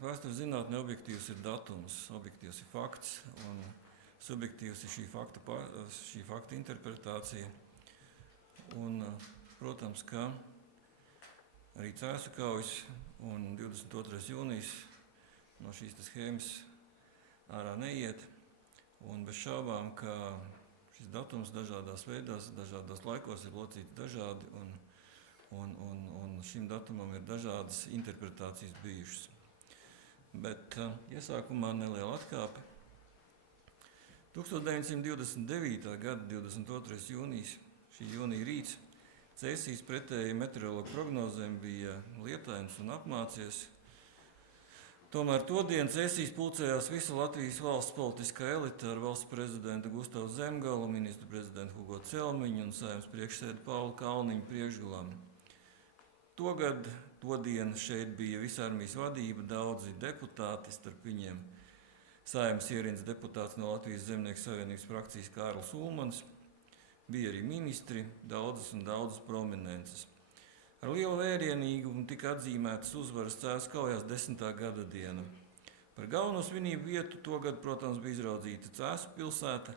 vēstures zinātnē objektīvs ir datums, objektīvs ir fakts, un subjektīvs ir šī fakta interpretācija. Un, protams, ka arī Cēsu kaujas un 22. jūnijas no šīs schēmas ārā neiet. Un bez šaubām, ka šis datums dažādās veidās, dažādos laikos ir locīts dažādi, un šim datumam ir dažādas interpretācijas bijušas. Bet iesākumā neliela atkāpe. 1929. gada 22. jūnijas, šī jūnija rīts, Cēsīs pretēji meteorologu prognozēm bija lietains un apmācies. Tomēr todien Cēsīs pulcējās visa Latvijas valsts politiskā elite ar valsts prezidentu Gustavu Zemgalu, ministru prezidentu Hugo Celmiņu un Saeimas priekšsēdi Paulu Kalniņu priekšgalām. Todien šeit bija visa armijas vadība, daudzi deputāti, starp viņiem Saeimas ierindas deputāts no Latvijas Zemnieku savienības frakcijas Kārlis Ulmans, bija arī ministri, daudzas prominences. Ar lielu vērienīgumu tika atzīmētas uzvaras Cēsu kaujās 10. gada diena. Par galveno svinību vietu togad, protams, bija izraudzīta Cēsu pilsēta,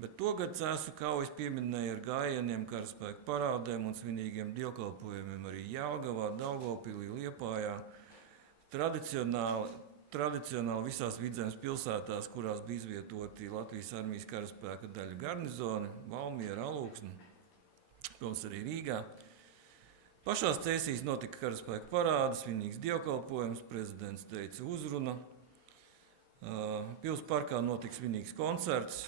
bet togad Cēsu kaujas pieminēja ar gājieniem, karaspēka parādēm un svinīgiem dievkalpojumiem arī Jelgavā, Daugavpilī, Liepājā. Tradicionāli visās Vidzemes pilsētās, kurās bija izvietoti Latvijas armijas karaspēka daļu garnizoni, Valmiera, Alūksne, protams, arī Rīgā. Pašās Cēsīs notika karaspēka parādes, svinīgs dievkalpojums, prezidents teica uzruna. Pils parkā notika svinīgs koncerts.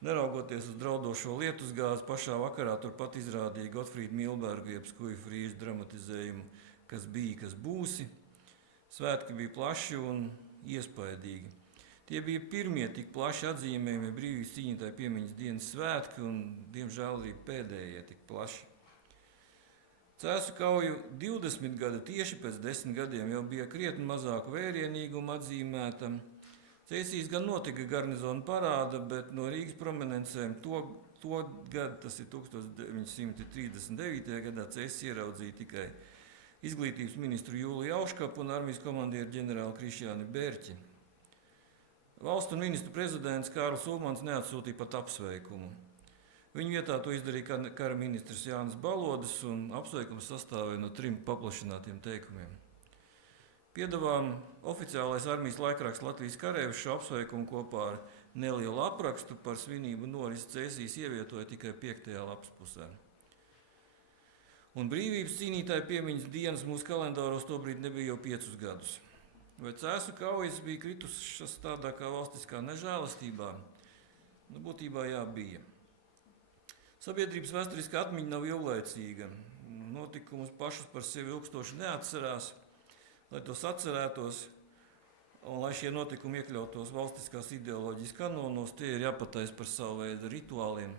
Neraugoties uz draudošo lietusgāzi, pašā vakarā turpat izrādīja Gotfrīda Milberga jeb Skuja Frīža dramatizējumu Kas bija, kas būsi. Svētki bija plaši un iespaidīgi. Tie bija pirmie tik plaši atzīmējumi brīvības cīnītāju piemiņas dienas svētki un, diemžēl, arī pēdējie tik plaši. Cēsu kauju 20 gadi tieši pēc 10 gadiem jau bija krietni mazāku vērienīgumu atzīmēta. Cēsīs gan notika garnizona parāda, bet no Rīgas prominencēm to gadu, tas ir 1939. gadā, Cēsīs ieraudzīja tikai izglītības ministru Jūliju Auškapu un armijas komandieru ģenerāli Krišjāni Bērķi. Valsts un ministru prezidents Kārlis Ulmans neatsūtīja pat apsveikumu. Viņa vietā to izdarīja kara ministrs Jānis Balodis, un apsveikums sastāvēja no 3 paplašinātiem teikumiem. Piedāvām oficiālais armijas laikraksts Latvijas kareivs šo apsveikumu kopā ar nelielu aprakstu par svinību norisi Cēsīs ievietoja tikai 5. lapas pusē. Un brīvības cīnītāju piemiņas dienas mūsu kalendāros tobrīd nebija jau 5 gadus. Vai Cēsu kaujas bija kritušas tādā kā valstiskā nežēlastībā? Būtībā jā, bija. Sabiedrības vēsturiskā atmiņa nav ilglaicīga. Notikumus pašus par sevi ilgstoši neatcerās. Lai tos atcerētos un lai šie notikumi iekļautos valstiskās ideoloģijas kanonos, tie ir jāpataisa par savu veidu rituāliem,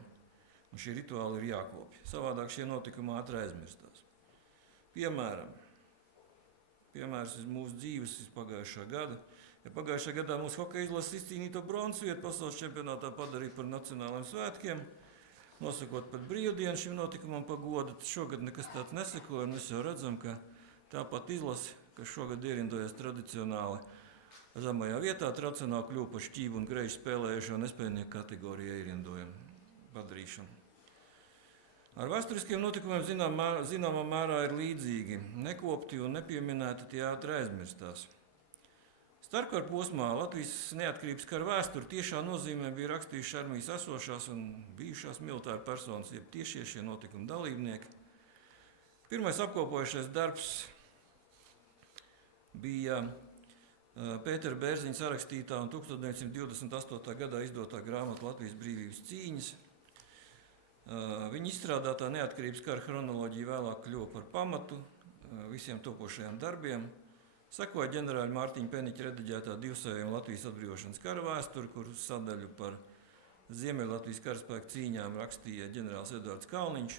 un šie rituāli ir jākopja. Savādāk šie notikumi ātri aizmirstās. Piemērs iz mūsu dzīves iz pagājušā gada. Ja pagājušā gadā mūsu hokeja izlases izcīnīto bronzas vietu pasaules čempionātā padarīja par nacionālajiem svētkiem, nosakot pat brīvdienu šim notikumam pa godu, tad šogad nekas tāds nesekoja, un mēs jau redzam, ka tāpat izlase, kas šogad ierindojas tradicionāli zemajā vietā, tradicionāli kļuva par šķību un greizi spēlējušo nespējnieku kategorijā ierindojumu padarīšanu. Ar vēsturiskiem notikumiem zināmā mērā ir līdzīgi. Nekopti un nepieminēti tie ātri aizmirstās. Starpkara posmā Latvijas neatkarības kara vēsturi tiešā nozīmē bija rakstījuši armijas esošās un bijušās militāra personas, jeb tiešie šie notikuma dalībnieki. Pirmais apkopojušais darbs bija Pētera Bērziņa sarakstītā un 1928. gadā izdotā grāmata Latvijas brīvības cīņas. Viņa izstrādātā neatkarības kara chronoloģija vēlāk kļuva par pamatu visiem topošajiem darbiem. Sekoja ģenerāļa Mārtiņa Peniķa rediģētā divsējuma Latvijas atbrīvošanas kara vēsturi, kuras sadaļu par Ziemeļlatvijas karaspēka cīņām rakstīja ģenerālis Eduards Kalniņš.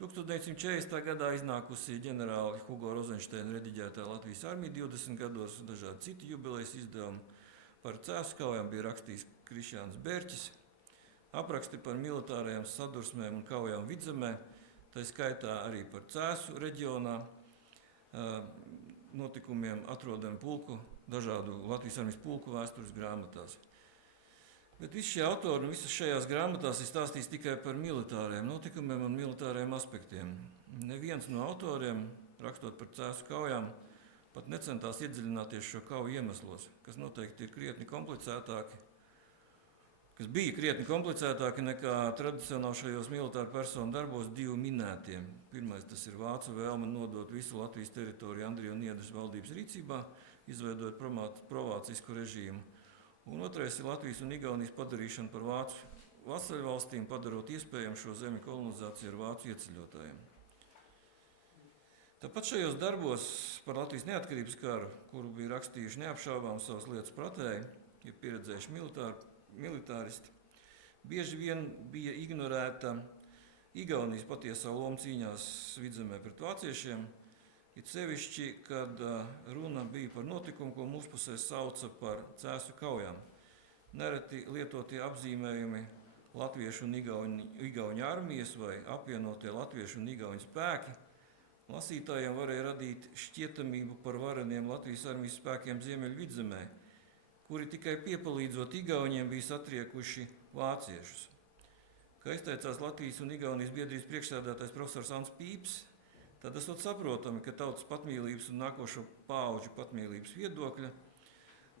1940. gadā iznākusi ģenerāli Hugo Rozenšteina rediģētā Latvijas armija 20 gados un dažādi citi jubilejas izdevumi. Par Cēsu kaujām bija rakstījis Krišjāns Bērķis. Apraksti par militārajām sadursmēm un kaujām Vidzemē, tā skaitā arī par Cēsu reģionā. notikumiem atrodami dažādu Latvijas armijas pulku vēstures grāmatās. Bet visi šie autori un visas šajās grāmatās ir stāstījis tikai par militāriem notikumiem un militāriem aspektiem. Neviens no autoriem, rakstot par Cēsu kaujām, pat necentās iedziļināties šo kauju iemeslos, kas noteikti ir krietni komplicētāki, kas bija krietni komplicētāki nekā tradicionāli šajos militāru personu darbos divu minētiem. Pirmais, tas ir vācu vēlme nodot visu Latvijas teritoriju Andrija un Niedras valdības rīcībā, izveidot provācisku režīmu. Un otrais ir Latvijas un Igaunijas padarīšana par vācu vasaļvalstīm, padarot iespējamu šo zemi kolonizāciju ar vācu ieceļotājiem. Tāpat šajos darbos par Latvijas neatkarības karu, kuru bija rakstījuši neapšaubām savas lietas pratēji, ja pieredzējuši militāristi, bieži vien bija ignorēta Igaunijas patiesā loma cīņās Vidzemē pret vāciešiem, it sevišķi, kad runa bija par notikumu, ko mūspusē sauca par Cēsu kaujām. Nereti lietotie apzīmējumi latviešu un igauņu armijas vai apvienotie latviešu un igauņu spēki lasītājiem varēja radīt šķietamību par vareniem Latvijas armijas spēkiem Ziemeļvidzemē, kuri tikai piepalīdzot igauņiem bija satriekuši vāciešus. Kā izteicās Latvijas un Igaunijas biedrības priekšsēdētājs profesors Ants Pīps, tad esot saprotami, ka tautas patmīlības un nākošo paauģu patmīlības viedokļa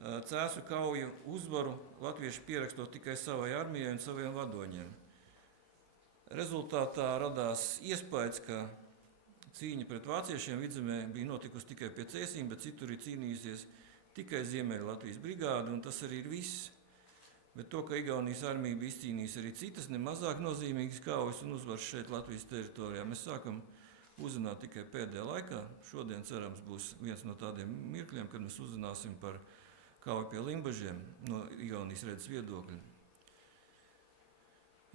Cēsu kauju uzvaru latvieši pierakstot tikai savai armijai un saviem vadoņiem. Rezultātā radās iespējas, ka cīņa pret vāciešiem Vidzemē bija notikusi tikai pie Cēsīm, bet citur ir cīnījusies tikai Ziemeļa Latvijas brigāde, un tas arī ir viss. Bet to, ka Igaunijas armija bija izcīnījusi arī citas, nemazāk nozīmīgas kaujas un uzvaras šeit Latvijas teritorijā, mēs sākam uzzināt tikai pēdējā laikā. Šodien, cerams, būs viens no tādiem mirkļiem, kad mēs uzzināsim par kauju pie Limbažiem no Igaunijas redzes viedokļa.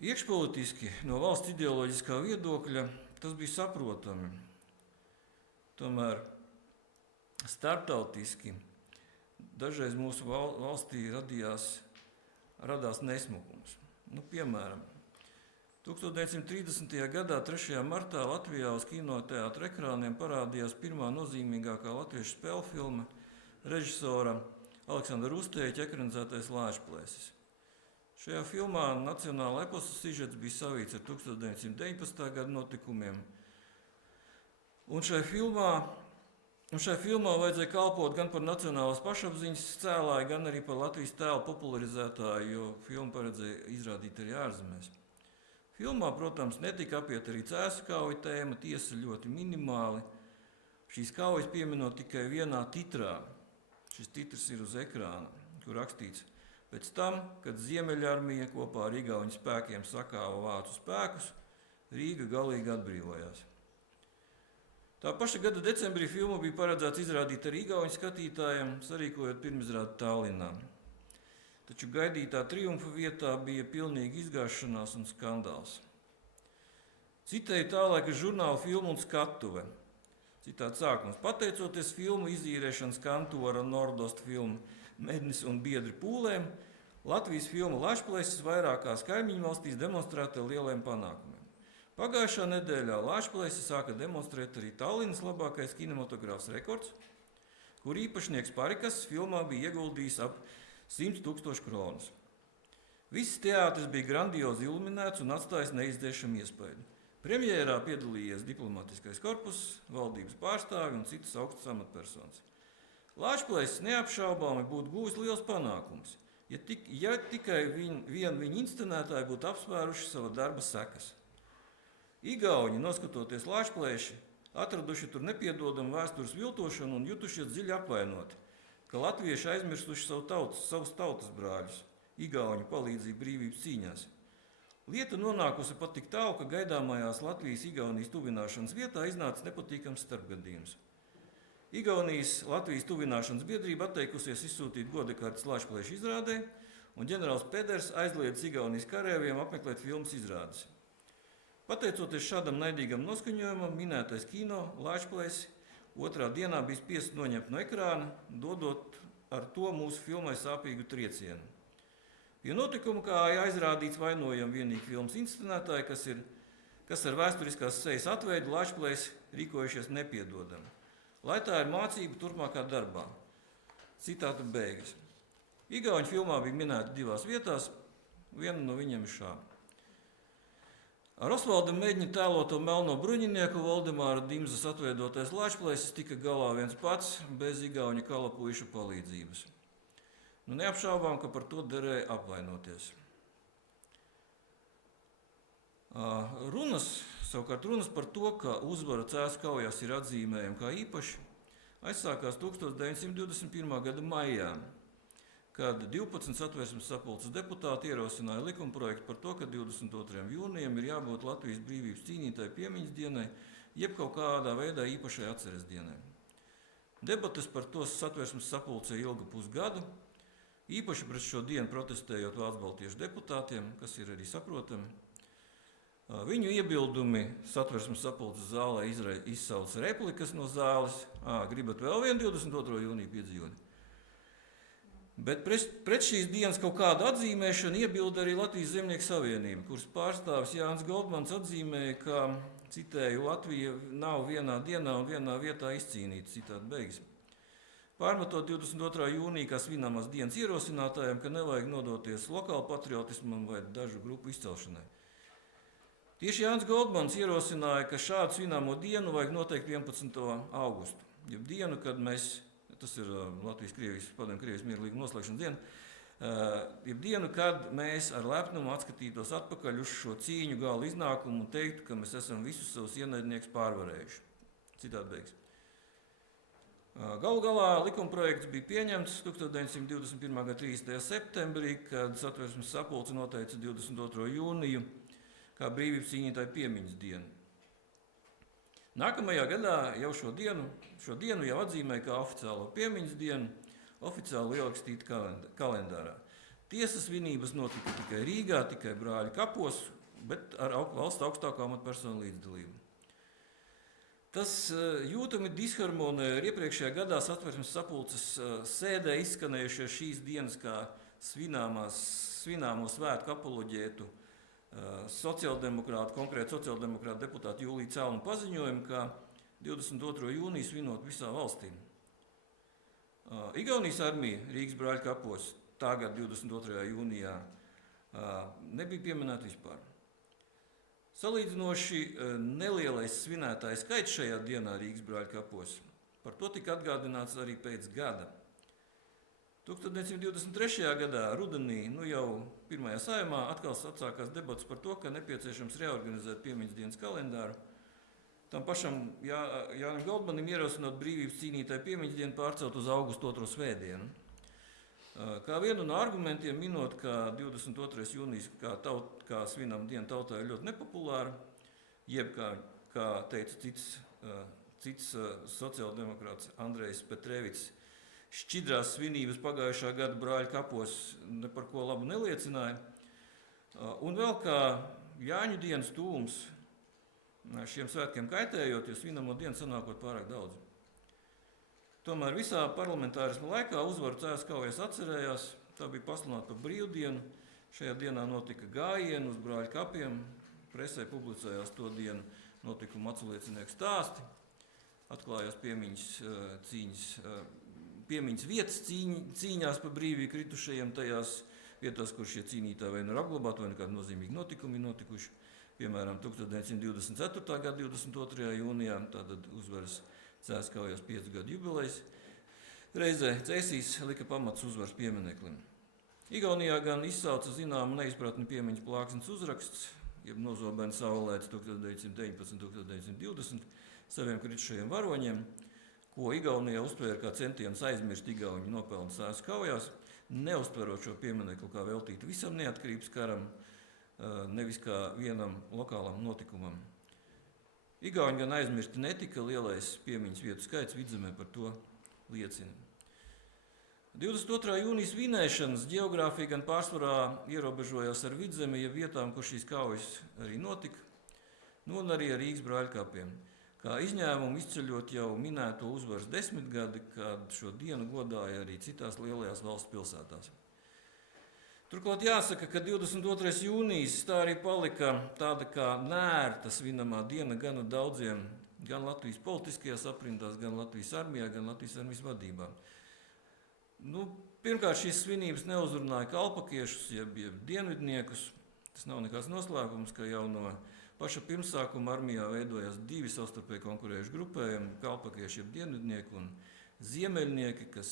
Iekšpolitiski, no valsts ideoloģiskā viedokļa, tas bija saprotami. Tomēr starptautiski dažreiz mūsu valstī radās nesmukums. Piemēram, 1930. gadā 3. martā Latvijā uz kinoteātra ekrāniem parādījās pirmā nozīmīgākā latviešu spēļu filma režisora Aleksandra Rustēķa ekranizētais Lāčplēsis. Šajā filmā nacionāla eposa sižets bija savīts ar 1919. gada notikumiem. Un šai filmā vajadzēja kalpot gan par nacionālās pašapziņas cēlāju, gan arī par Latvijas tēlu popularizētāju, jo filmu paredzēja izrādīt arī ārzemēs. Filmā, protams, netika apiet arī Cēsu kauju tēma, tiesa ļoti minimāli. Šīs kaujas pieminot tikai vienā titrā. Šis titrs ir uz ekrāna, kur rakstīts: pēc tam, kad Ziemeļarmija kopā ar igauņu spēkiem sakāva vācu spēkus, Rīga galīgi atbrīvojās. Tā paša gada decembrī filmu bija paredzēts izrādīt arī igauņu skatītājiem, sarīkojot pirmizrādi Tallinā. Taču gaidītā triumfa vietā bija pilnīga izgāšanās un skandāls. Citēju tā laika žurnālu Filmu un skatuve. Citāts sākums: pateicoties filmu izīrēšanas kantora Nordost filmu Mednis un biedri pūlēm, Latvijas filma Lāčplēsis vairākās kaimiņu valstīs demonstrēta lieliem panākumiem. Pagājušā nedēļā Lāčplēsi sāka demonstrēt arī Tallinas labākais kinematogrāfs rekords, kur īpašnieks Parikas filmā bija ieguldījis ap 100 000 kronas. Viss teātris bija grandiozi iluminēts un atstājis neizdzēšamu iespaidu. Premjērā piedalījies diplomātiskais korpus, valdības pārstāvi un citas augstas amatpersonas. Lāčplēsis neapšaubāmi būtu guvis liels panākums, ja tikai viņa inscenētāji būtu apsvēruši sava darba sekas. Igauņi, noskatoties Lāčplēši, atraduši tur nepiedodamu vēstures viltošanu un jutušies dziļi apvainoti, ka latvieši aizmirsuši savus tautas brāļus, igauņu palīdzību brīvības cīņās. Lieta nonākusi pat tik tālu, ka gaidāmajās Latvijas-Igaunijas tuvināšanas vietā iznāca nepatīkams starpgadījums. Igaunijas Latvijas tuvināšanas biedrība atteikusies izsūtīt godekārtas Lāčplēšu izrādē, un ģenerālis Peders aizliedz Igaunijas karēviem apmeklēt filmas izrādes. Pateicoties šādam naidīgam noskaņojumam, minētais kino Lāčplēsi otrā dienā bija spiests noņemt no ekrāna, dodot ar to mūsu filmai sāpīgu triecienu. Pie notikuma kā aizrādīts vainojam vienīgi filmas inscenētāji, kas ar vēsturiskās sejas atveidu Lāčplēsi rīkojušies nepiedodami. lai tā ir mācība turpmākā darbā. Citāta beigas. Igauņu filmā bija minēti 2 vietās, viena no viņiem ir šāda. Ar Osvalda Meģņa tēloto melno bruņinieku Voldemāra Dimzas atveidotais Lāčplēsis tika galā viens pats, bez igauņu kalapuišu palīdzības. Neapšaubām, ka par to derēja apvainoties. Savukārt runas par to, ka uzvara Cēsu kaujās ir atzīmējama kā īpaši, aizsākās 1921. Gada maijā, kad 12 Satversmes sapulces deputāti ierosināja likumprojektu par to, ka 22. jūnijam ir jābūt Latvijas brīvības cīnītāju piemiņas dienai, jeb kaut kādā veidā īpašai atceres dienai. Debates par to Satversmes sapulcē ilga pusgadu, īpaši pret šo dienu protestējot Vācu baltiešu deputātiem, kas ir arī saprotami. Viņu iebildumi Satversmes sapulces zālē izsauca replikas no zāles. Gribat vēl vienu 22. jūniju piedzīvot? Bet pret šīs dienas kaut kādu atzīmēšanu iebilda arī Latvijas Zemnieku savienība, kuras pārstāvis Jānis Goldmans atzīmēja, ka, citēju, Latvija nav vienā dienā un vienā vietā izcīnīta, citāta beigas. Pārmetot 22. jūniju kā svinamās dienas ierosinātājiem, ka nevajag nodoties lokālu patriotismam vai dažu grupu izcelšanai. Tieši Jānis Goldmans ierosināja, ka šādu svinamo dienu vajag noteikt 11. augustu, jeb dienu, kad mēs, tas ir Latvijas-Krievijas padomju Krievijas miera līguma noslēgšanas diena, ir dienu, kad mēs ar lepnumu atskatītos atpakaļ uz šo cīņu gala iznākumu un teiktu, ka mēs esam visus savus ienaidniekus pārvarējuši. Citāta beigas. Galu galā likumprojekts bija pieņemts 1921. Gada 30. septembrī, kad Satversmes sapulce noteica 22. jūniju kā brīvības cīnītāju piemiņas dienu. Nākamajā gadā jau šo dienu jau atzīmēja kā oficiālo piemiņas dienu, oficiāli ierakstīta kalendārā. Tiesas svinības notika tikai Rīgā, tikai Brāļu kapos, bet ar valsts augstākā amatpersonu līdzdalību. Tas jūtami disharmonē ar iepriekšējā gadā Satversmes sapulces sēdē izskanējušie šīs dienas kā svināmo svētku apoloģētu konkrēti sociāldemokrātu deputātu Jūliju Celnu paziņojumu, ka 22. jūniju svinot visā valstī. Igaunijas armija Rīgas Brāļu kapos tagad 22. jūnijā nebija pieminēta vispār. Salīdzinoši nelielais svinētāju skaits šajā dienā Rīgas Brāļu kapos. Par to tika atgādināts arī pēc gada. 1923. gadā rudenī, jau pirmajā saeimā, atkal atsākās debats par to, ka nepieciešams reorganizēt piemiņas dienas kalendāru. Tam pašam Jānim Goldmanim ierosinot brīvības cīnītāju piemiņas dienu pārcelt uz augustu 2. svētdienu. Kā vienu no argumentiem minot, ka 22. jūnijas kā svinam dienu tautā ir ļoti nepopulāra, jeb kā teica cits sociāldemokrāts Andrejs Petrēvits, šķidrās svinības pagājušā gada Brāļu kapos ne par ko labu neliecināja. Un vēl kā Jāņu dienas tūms šiem svētkiem kaitējot, jo svinamo dienu sanākot pārāk daudz. Tomēr visā parlamentārisma laikā uzvaru Cēsu kaujās atcerējās, tā bija pasludināta par brīvdienu. Šajā dienā notika gājieni uz Brāļu kapiem, presē publicējās to dienu notikumu atsliecinieku stāsti, atklājās piemiņas vietas cīņās par brīvību kritušajiem tajās vietās, kur šie cīnītāji vai nu ir apglabāti, vai nekādi nozīmīgi notikumi notikuši. Piemēram, 1924. gada 22. jūnijā, tātad uzvaras Cēsu kaujās 5 gadu jubilejas, reizē Cēsīs lika pamats uzvaras piemineklim. Igaunijā gan izsauca zināmu neizpratni piemiņas plāksnes uzraksts, jeb nozobeni saulēts 1919–1920 saviem kritušajiem varoņiem, ko Igaunijā uztvēra kā centienus aizmirst igauņu nopelnu Cēsu kaujās, neuztverot šo pieminekli kā veltītu visam neatkarības karam, nevis kā vienam lokālam notikumam. Igauņi gan aizmirsti netika, lielais piemiņas vietu skaits Vidzemē par to liecina. 22. jūnijas svinēšanas ģeogrāfija gan pārsvarā ierobežojās ar Vidzemi, ja vietām, kur šīs kaujas arī notika, un arī ar Rīgas Brāļu kapiem. Kā izņēmumu izceļot jau minēto uzvaras 10 gadi, kad šo dienu godāja arī citās lielajās valsts pilsētās. Turklāt jāsaka, ka 22. jūnijas tā arī palika tāda kā nērta svinamā diena gana daudziem gan Latvijas politiskajās aprindās, gan Latvijas armijā, gan Latvijas armijas vadībā. Pirmkārt, šīs svinības neuzrunāja kalpakiešus, jeb dienvidniekus. Tas nav nekāds noslēpums, ka jau no paša pirmsākuma armijā veidojās divi savstarpēji konkurējuši grupējumi – kalpakieši jeb dienvidnieki un ziemeļnieki, kas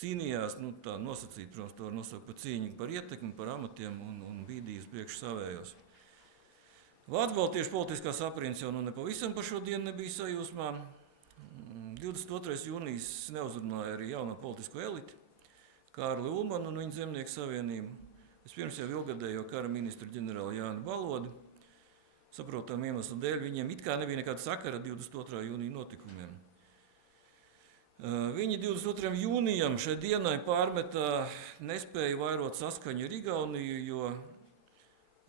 cīnījās, tā nosacīt, protams, to var nosaukt par cīņu par ietekmi, par amatiem un bīdīja uz priekšu savējos. Vācu baltiešu politiskās aprindas jau nepavisam par šo dienu nebija sajūsmā. 22. jūnijas neuzrunāja arī jauno politisko eliti, Kārli Ulmanu un viņa zemnieku savienību. Vispirms jau ilgadējo kara ministru ģenerāli Jāni Balodu. Saprotam iemeslu dēļ viņiem it kā nebija nekāda sakara 22. jūnija notikumiem. Viņi 22. jūnijam šai dienai pārmetā nespēja vairot saskaņu ar Igauniju, jo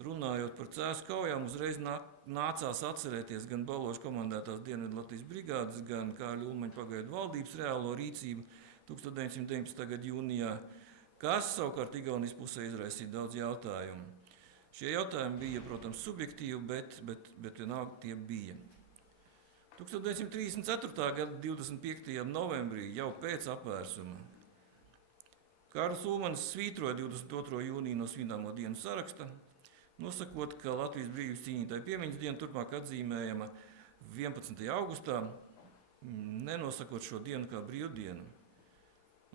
runājot par Cēsu kaujām, uzreiz nācās atcerēties gan Baložu komandētās Dienvidu Latvijas brigādes, gan Kārļa Ulmaņa pagaidu valdības reālo rīcību 1919. gada jūnijā, kas savukārt Igaunijas pusē izraisīja daudz jautājumu. Šie jautājumi bija, protams, subjektīvi, bet vienalga tie bija. 1934. gada 25. novembrī, jau pēc apvērsuma, Kārlis Ulmanis svītroja 22. jūniju no svinamo dienu saraksta, nosakot, ka Latvijas brīvības cīnītāju piemiņas diena turpmāk atzīmējama 11. augustā, nenosakot šo dienu kā brīvdienu.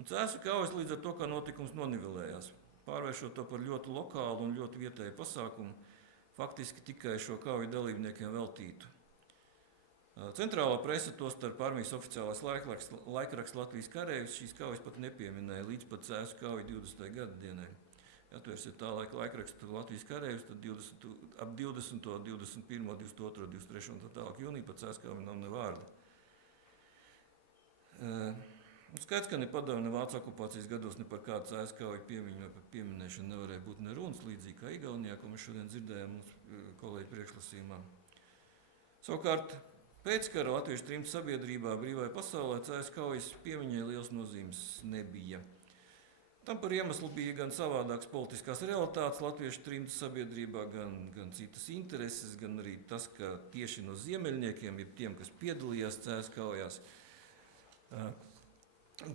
Un Cēsu kaujas līdz ar to, kā notikums nonivelējās, pārvēršot to par ļoti lokālu un ļoti vietēju pasākumu, faktiski tikai šo kauju dalībniekiem veltītu. Centrālā presa, tostarp armijas oficiālais laikraksts Latvijas kareivs, šīs kaujas pat nepieminēja līdz pat Cēsu kauju 20. gada dienai. Atvērsiet tā laika laikrakstu Latvijas kareivs, tad ap 20., 21., 22., 23. un tā tālāk jūnija pat Cēsu kauju nav ne vārda. Skaidrs, ka ne padomju, ne vācu okupācijas gados ne par kādu Cēsu kauju piemiņu vai par pieminēšanu nevarēja būt ne runas, līdzīgi kā Igaunijā, ko mēs šodien dzirdējām mūsu kolēģi priekšlasījumā. Savukārt, pēckara latviešu trimta sabiedrībā brīvajā pasaulē Cēsu kaujas piemiņai liels nozīmes nebija. Tam par iemeslu bija gan savādākas politiskās realitātes latviešu trimta sabiedrībā, gan citas intereses, gan arī tas, ka tieši no ziemeļniekiem, jeb tiem, kas piedalījās Cēsu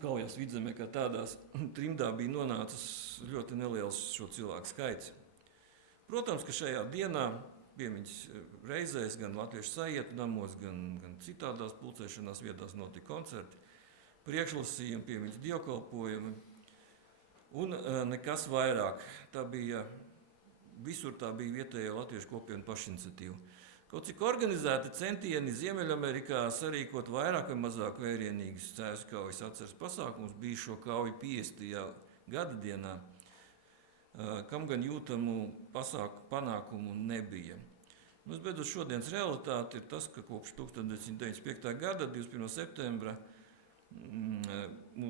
kaujās Vidzemē, kā tādās trimdā bija nonācis ļoti neliels šo cilvēku skaits. Protams, ka šajā dienā piemiņas reizēs gan latviešu sajietu namos, gan citādās pulcēšanās vietās notika koncerti, priekšlasījumi, piemiņas dievkalpojumi un nekas vairāk. Visur tā bija vietējā latviešu kopienu pašiniciatīva. Kaut cik organizēti centieni Ziemeļamerikā sarīkot vairāk vai mazāk vērienīgas Cēsu kaujas atceres pasākumus bija šo kauju 50. gada dienā, kam gan jūtamu panākumu nebija. Beidzot, šodienas realitāte ir tas, ka kopš 1995. gada 21. septembra,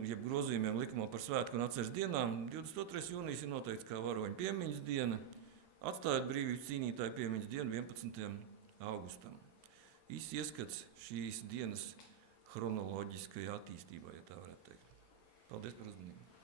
jeb grozījumiem likumā par svētku un atceres dienām, 22. jūnijas ir noteikts kā varoņu piemiņas diena, atstājot brīvības cīnītāju piemiņas dienu 11. augustam. Īsts ieskats šīs dienas chronoloģiskajā attīstībā, ja tā varētu teikt. Paldies par uzmanību.